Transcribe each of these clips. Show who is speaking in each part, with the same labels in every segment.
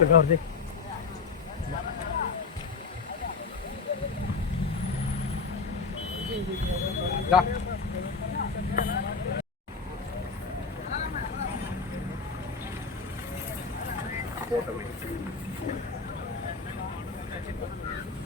Speaker 1: लगाओ देख जा Thank you.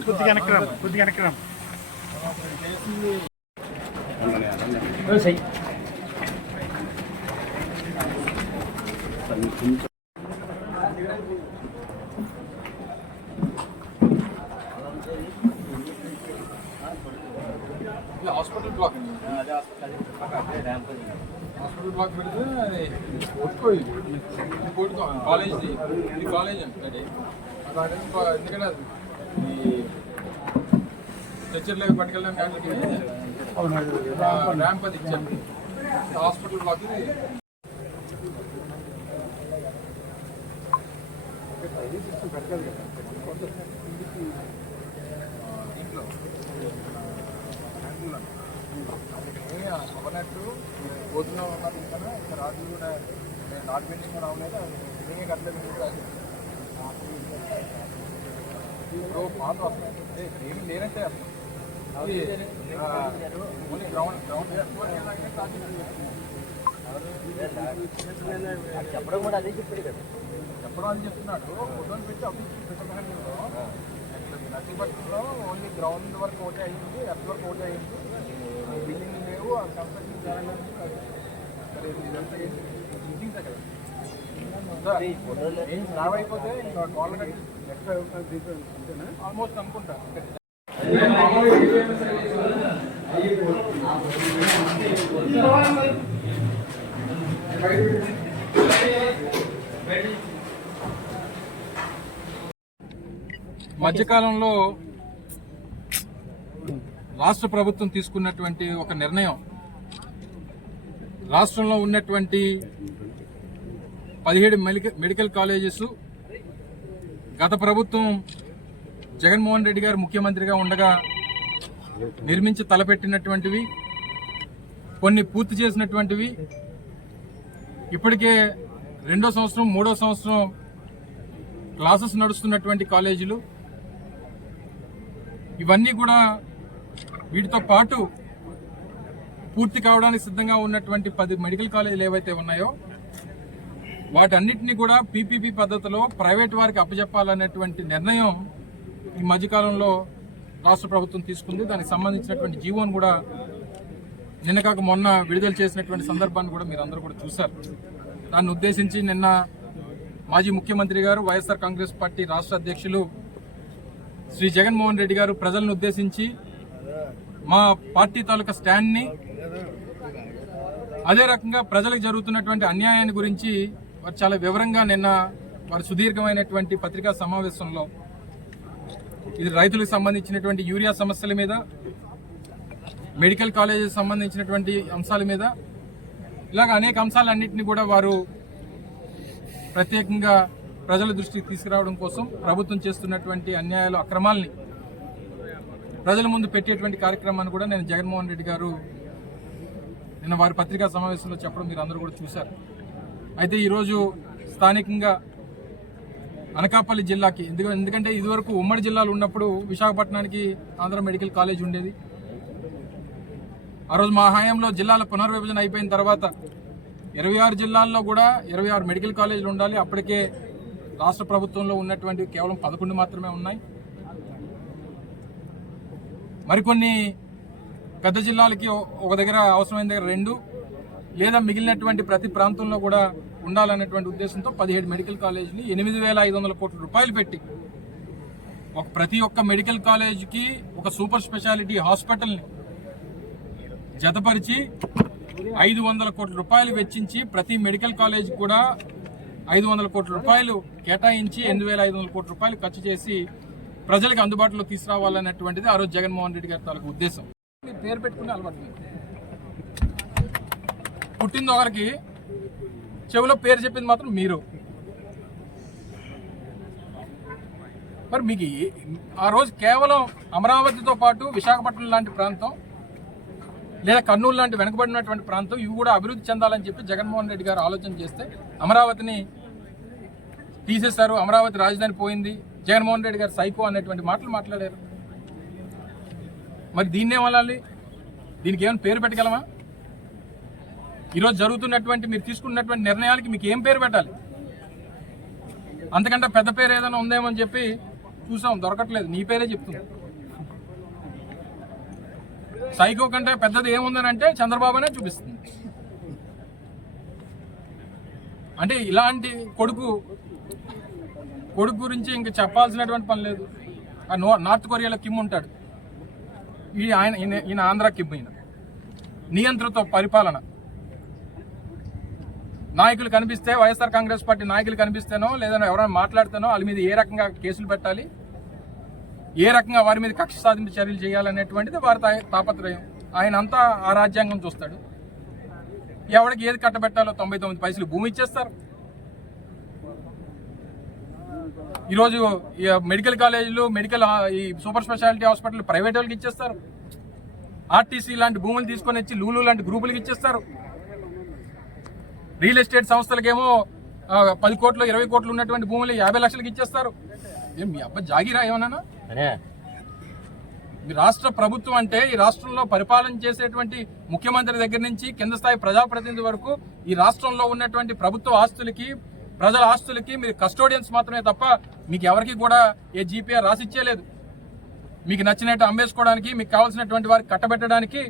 Speaker 1: కొద్దిగా వెనక్కి రా కొద్దిగా వెనక్కి రా
Speaker 2: హాస్పిటల్ హాస్పిటల్ బ్లాక్ పెడితే అది కొట్టుకో ఇది కొట్టుకో కాలేజ్ది. ఇది కాలేజ్ అంటే అది. ఎందుకంటే అది స్ట్రెచ్చర్లో పట్టుకెళ్ళడం కానీ ర్యాంప్ అది ఇచ్చాను హాస్పిటల్ బ్లాక్ ఇది. ఇంట్లో అవనట్టు పోతున్నాం అన్నది కదా ఇక్కడ రాజు కూడా నాట్ పెండింగ్ కూడా అవలేదు నిజంగా ఇప్పుడు పాత వస్తాయి ఏమి లేనంటే ఓన్లీ గ్రౌండ్ గ్రౌండ్
Speaker 3: చెప్పడం కూడా అదే చెప్పాడు కదా.
Speaker 2: చెప్పడం అని చెప్తున్నాడు. ఫోటోలు పెట్టి అప్పుడు పెట్టమని నర్సీపట్నంలో ఓన్లీ గ్రౌండ్ వరకు ఒకటే అయ్యింది ఎర్త్ వరకు ఒకటే అయ్యింది బిల్డింగ్ లేవు ఆ కన్స్ట్రక్షన్ జరగలేదు సరే ఇదంతా ఆల్మోస్ట్ అనుకుంటా మధ్యకాలంలో రాష్ట్ర ప్రభుత్వం తీసుకున్నటువంటి ఒక నిర్ణయం రాష్ట్రంలో ఉన్నటువంటి పదిహేడు మెడికల్ మెడికల్ కాలేజెస్. గత ప్రభుత్వం జగన్మోహన్ రెడ్డి గారు ముఖ్యమంత్రిగా ఉండగా నిర్మించి తలపెట్టినటువంటివి కొన్ని పూర్తి చేసినటువంటివి. ఇప్పటికే రెండో సంవత్సరం మూడో సంవత్సరం క్లాసెస్ నడుస్తున్నటువంటి కాలేజీలు. ఇవన్నీ కూడా వీటితో పాటు పూర్తి కావడానికి సిద్ధంగా ఉన్నటువంటి పది మెడికల్ కాలేజీలు ఏవైతే ఉన్నాయో వాటన్నిటిని కూడా పీపీపీ పద్ధతిలో ప్రైవేట్ వారికి అప్పచెప్పాలనేటువంటి నిర్ణయం ఈ మధ్యకాలంలో రాష్ట్ర ప్రభుత్వం తీసుకుంది. దానికి సంబంధించినటువంటి జీవోను కూడా నిన్న కాక మొన్న విడుదల చేసినటువంటి సందర్భాన్ని కూడా మీరు అందరూ కూడా చూశారు. దాన్ని ఉద్దేశించి నిన్న మాజీ ముఖ్యమంత్రి గారు వైఎస్ఆర్ కాంగ్రెస్ పార్టీ రాష్ట్ర అధ్యక్షులు శ్రీ జగన్మోహన్ రెడ్డి గారు ప్రజలను ఉద్దేశించి మా పార్టీ తాలూకా స్టాండ్ని అదే రకంగా ప్రజలకు జరుగుతున్నటువంటి అన్యాయాన్ని గురించి వారు చాలా వివరంగా నిన్న వారు సుదీర్ఘమైనటువంటి పత్రికా సమావేశంలో ఇది రైతులకు సంబంధించినటువంటి యూరియా సమస్యల మీద మెడికల్ కాలేజెస్ సంబంధించినటువంటి అంశాల మీద ఇలాగ అనేక అంశాలన్నింటినీ కూడా వారు ప్రత్యేకంగా ప్రజల దృష్టికి తీసుకురావడం కోసం ప్రభుత్వం చేస్తున్నటువంటి అన్యాయాలు అక్రమాల్ని ప్రజల ముందు పెట్టేటువంటి కార్యక్రమాన్ని కూడా నేను జగన్మోహన్ రెడ్డి గారు నిన్న వారి పత్రికా సమావేశంలో చెప్పడం మీరు అందరూ కూడా చూశారు. అయితే ఈరోజు స్థానికంగా అనకాపల్లి జిల్లాకి ఎందుకు ఎందుకంటే ఇదివరకు ఉమ్మడి జిల్లాలు ఉన్నప్పుడు విశాఖపట్నానికి ఆంధ్ర మెడికల్ కాలేజ్ ఉండేది. ఆ రోజు మా హయాంలో జిల్లాల పునర్విభజన అయిపోయిన తర్వాత ఇరవై ఆరు జిల్లాల్లో కూడా ఇరవై ఆరు మెడికల్ కాలేజీలు ఉండాలి. అప్పటికే రాష్ట్ర ప్రభుత్వంలో ఉన్నటువంటి కేవలం పదకొండు మాత్రమే ఉన్నాయి. మరికొన్ని పెద్ద జిల్లాలకి ఒక దగ్గర అవసరమైన దగ్గర రెండు. లేదా మిగిలినటువంటి ప్రతి ప్రాంతంలో కూడా ఉండాలనేటువంటి ఉద్దేశంతో పదిహేడు మెడికల్ కాలేజీని ఎనిమిది వేల ఐదు వందల కోట్ల రూపాయలు పెట్టి ఒక ప్రతి ఒక్క మెడికల్ కాలేజీకి ఒక సూపర్ స్పెషాలిటీ హాస్పిటల్ని జతపరిచి ఐదు వందల కోట్ల రూపాయలు వెచ్చించి ప్రతి మెడికల్ కాలేజ్ కూడా ఐదు వందల కోట్ల రూపాయలు కేటాయించి ఎనిమిది వేల ఐదు వందల కోట్ల రూపాయలు ఖర్చు చేసి ప్రజలకు అందుబాటులో తీసుకురావాలనేటువంటిది ఆ రోజు జగన్మోహన్ రెడ్డి గారి తాలూకు ఉద్దేశం. మీరు పేరు పెట్టుకునే అలవాటు పుట్టింది ఒకరికి చెవిలో పేరు చెప్పింది మాత్రం మీరు. మరి మీకు ఏ- ఆ రోజు కేవలం అమరావతితో పాటు విశాఖపట్నం లాంటి ప్రాంతం లేదా కర్నూలు లాంటి వెనుకబడినటువంటి ప్రాంతం ఇవి కూడా అభివృద్ధి చెందాలని చెప్పి జగన్మోహన్ రెడ్డి గారు ఆలోచన చేస్తే అమరావతిని తీసేశారు అమరావతి రాజధాని పోయింది. జగన్మోహన్ రెడ్డి గారు సైకో అనేటువంటి మాటలు మాట్లాడారు. మరి దీన్నే ఏమనాలి? దీనికి ఏమైనా పేరు పెట్టగలమా? ఈరోజు జరుగుతున్నటువంటి మీరు తీసుకున్నటువంటి నిర్ణయాలకి మీకు ఏం పేరు పెట్టాలి? అంతకంటే పెద్ద పేరు ఏదైనా ఉందేమో అని చెప్పి చూసాం దొరకట్లేదు. నీ పేరే చెప్తుంది సైకో కంటే పెద్దది ఏముందని అంటే చంద్రబాబునే చూపిస్తుంది. అంటే ఇలాంటి కొడుకు కొడుకు గురించి ఇంక చెప్పాల్సినటువంటి పని లేదు. ఆ నో- నార్త్ కొరియాలో కిమ్ ఉంటాడు. ఈ ఆయన ఈయన ఆంధ్ర కిమ్ ఈయన. నియంత్రణతో పరిపాలన. నాయకులు కనిపిస్తే వైఎస్ఆర్ కాంగ్రెస్ పార్టీ నాయకులు కనిపిస్తేనో లేదన్నా ఎవరైనా మాట్లాడితేనో వాళ్ళ మీద ఏ రకంగా కేసులు పెట్టాలి? ఏ రకంగా వారి మీద కక్ష సాధింపు చర్యలు చేయాలనేటువంటిది వారి తాపత్రయం. ఆయన అంతా ఆ రాజ్యాంగం చూస్తాడు. ఎవరికి ఏది కట్టబెట్టాలో తొంభై తొమ్మిది పైసలు భూమి ఇచ్చేస్తారు. ఈరోజు ఈ మెడికల్ కాలేజీలు మెడికల్ ఈ సూపర్ స్పెషాలిటీ హాస్పిటల్ ప్రైవేట్ వాళ్ళకి ఇచ్చేస్తారు. ఆర్టీసీ లాంటి భూములు తీసుకొని వచ్చి లూలు లాంటి గ్రూపులకు ఇచ్చేస్తారు. రియల్ ఎస్టేట్ సంస్థలకేమో పది కోట్లు ఇరవై కోట్లు ఉన్నటువంటి భూములు యాభై లక్షలకి ఇచ్చేస్తారు. ఏం మీ అబ్బాయి జాగిరా ఏమన్నా రాష్ట్ర ప్రభుత్వం అంటే ఈ రాష్ట్రంలో పరిపాలన చేసేటువంటి ముఖ్యమంత్రి దగ్గర నుంచి కింద స్థాయి ప్రజాప్రతినిధి వరకు ఈ రాష్ట్రంలో ఉన్నటువంటి ప్రభుత్వ ఆస్తులకి ప్రజల ఆస్తులకి మీరు కస్టోడియన్స్ మాత్రమే తప్ప మీకు ఎవరికి కూడా ఏ జీపీఆర్ రాసిచ్చేయలేదు మీకు నచ్చినట్టు అమ్మేసుకోవడానికి మీకు కావాల్సినటువంటి వారికి కట్టబెట్టడానికి